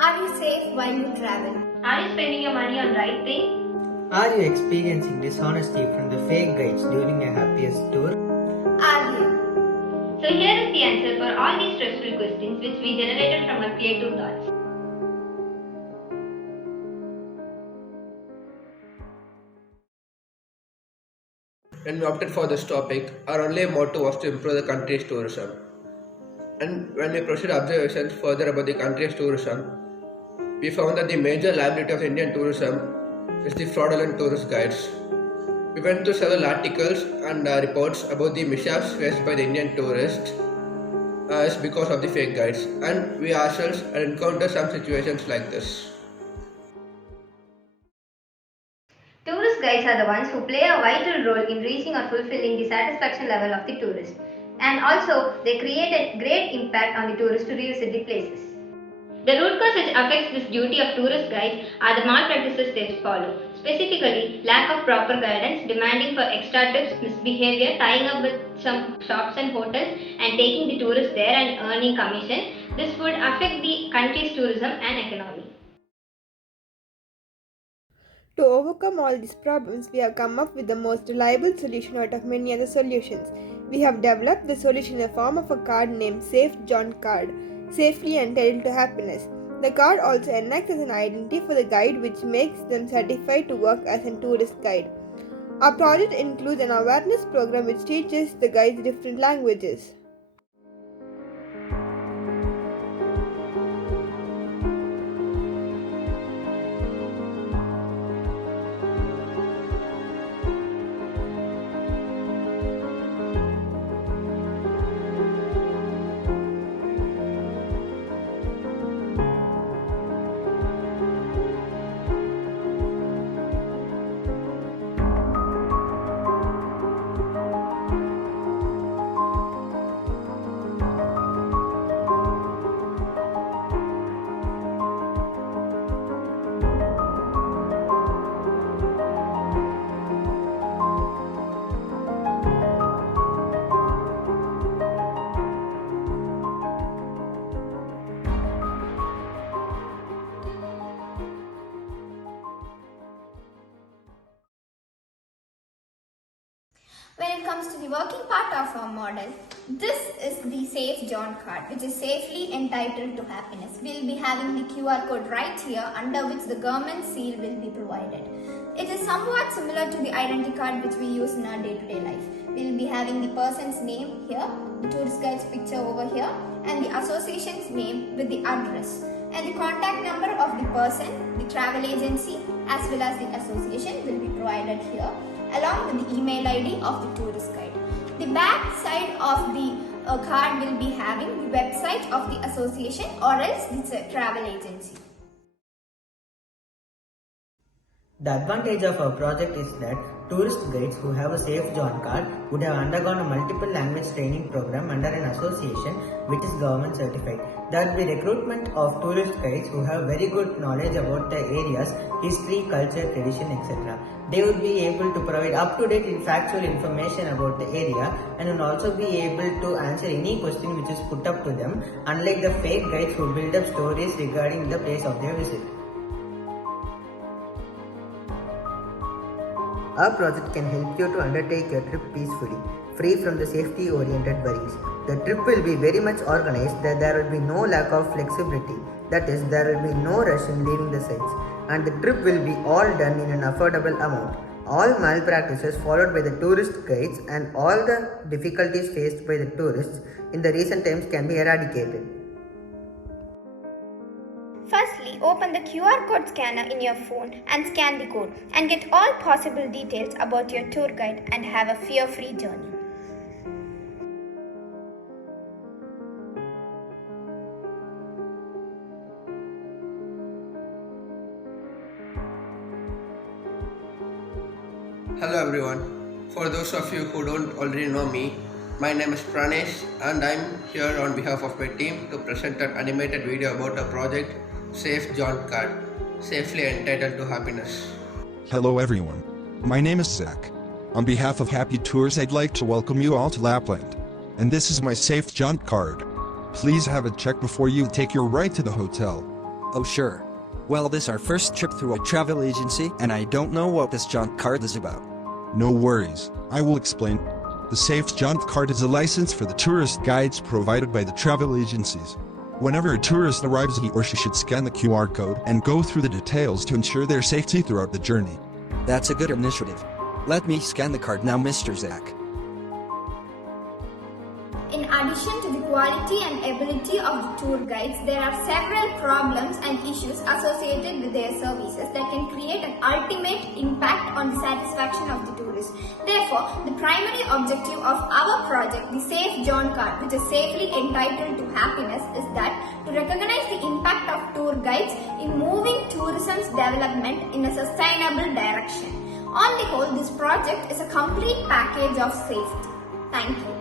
Are you safe while you travel? Are you spending your money on right thing? Are you experiencing dishonesty from the fake guides during your happiest tour? Are you? So here is the answer for all these stressful questions which we generated from our creative thoughts. When we opted for this topic, our only motto was to improve the country's tourism. And when we proceeded observations further about the country's tourism, we found that the major liability of Indian tourism is the fraudulent tourist guides. We went through several articles and reports about the mishaps faced by the Indian tourists as because of the fake guides, and we ourselves had encountered some situations like this. Tourist guides are the ones who play a vital role in reaching or fulfilling the satisfaction level of the tourist. And also, they create a great impact on the tourist to revisit the places. The root cause which affects this duty of tourist guides are the malpractices they follow. Specifically, lack of proper guidance, demanding for extra tips, misbehavior, tying up with some shops and hotels and taking the tourists there and earning commission. This would affect the country's tourism and economy. To overcome all these problems, we have come up with the most reliable solution out of many other solutions. We have developed the solution in the form of a card named Safe John Card, safely entitled to happiness. The card also enacts as an identity for the guide, which makes them certified to work as a tourist guide. Our project includes an awareness program which teaches the guides different languages. When it comes to the working part of our model, this is the Safe John card, which is safely entitled to happiness. We'll be having the QR code right here, under which the government seal will be provided. It is somewhat similar to the identity card which we use in our day-to-day life. We'll be having the person's name here, the tourist guide's picture over here, and the association's name with the address, and the contact number of the person, the travel agency, as well as the association will be provided here, along with the email ID of the tourist guide. The back side of the card will be having the website of the association or else the travel agency. The advantage of our project is that tourist guides who have a Safe John card would have undergone a multiple language training program under an association which is government certified. There will be recruitment of tourist guides who have very good knowledge about the area's history, culture, tradition, etc. They will be able to provide up-to-date and factual information about the area and will also be able to answer any question which is put up to them, unlike the fake guides who build up stories regarding the place of their visit. Our project can help you to undertake your trip peacefully, free from the safety-oriented worries. The trip will be very much organized, that there will be no lack of flexibility. That is, there will be no rush in leaving the sites, and the trip will be all done in an affordable amount. All malpractices followed by the tourist guides and all the difficulties faced by the tourists in the recent times can be eradicated. Firstly, open the QR code scanner in your phone and scan the code and get all possible details about your tour guide and have a fear-free journey. Hello everyone. For those of you who don't already know me, my name is Pranesh and I'm here on behalf of my team to present an animated video about our project Safe John Card, safely entitled to happiness. Hello everyone. My name is Zach. On behalf of Happy Tours, I'd like to welcome you all to Lapland. And this is my Safe John card. Please have it checked before you take your ride to the hotel. Oh sure. Well, this our first trip through a travel agency and I don't know what this jaunt card is about. No worries, I will explain. The Safe Jaunt card is a license for the tourist guides provided by the travel agencies. Whenever a tourist arrives, he or she should scan the QR code and go through the details to ensure their safety throughout the journey. That's a good initiative. Let me scan the card now, Mr. Zach. In addition to the quality and ability of the tour guides, there are several problems and issues associated with their services that can create an ultimate impact on the satisfaction of the tourist. Therefore, the primary objective of our project, the Safe Jaunt Card, which is safely entitled to happiness, is that to recognize the impact of tour guides in moving tourism's development in a sustainable direction. On the whole, this project is a complete package of safety. Thank you.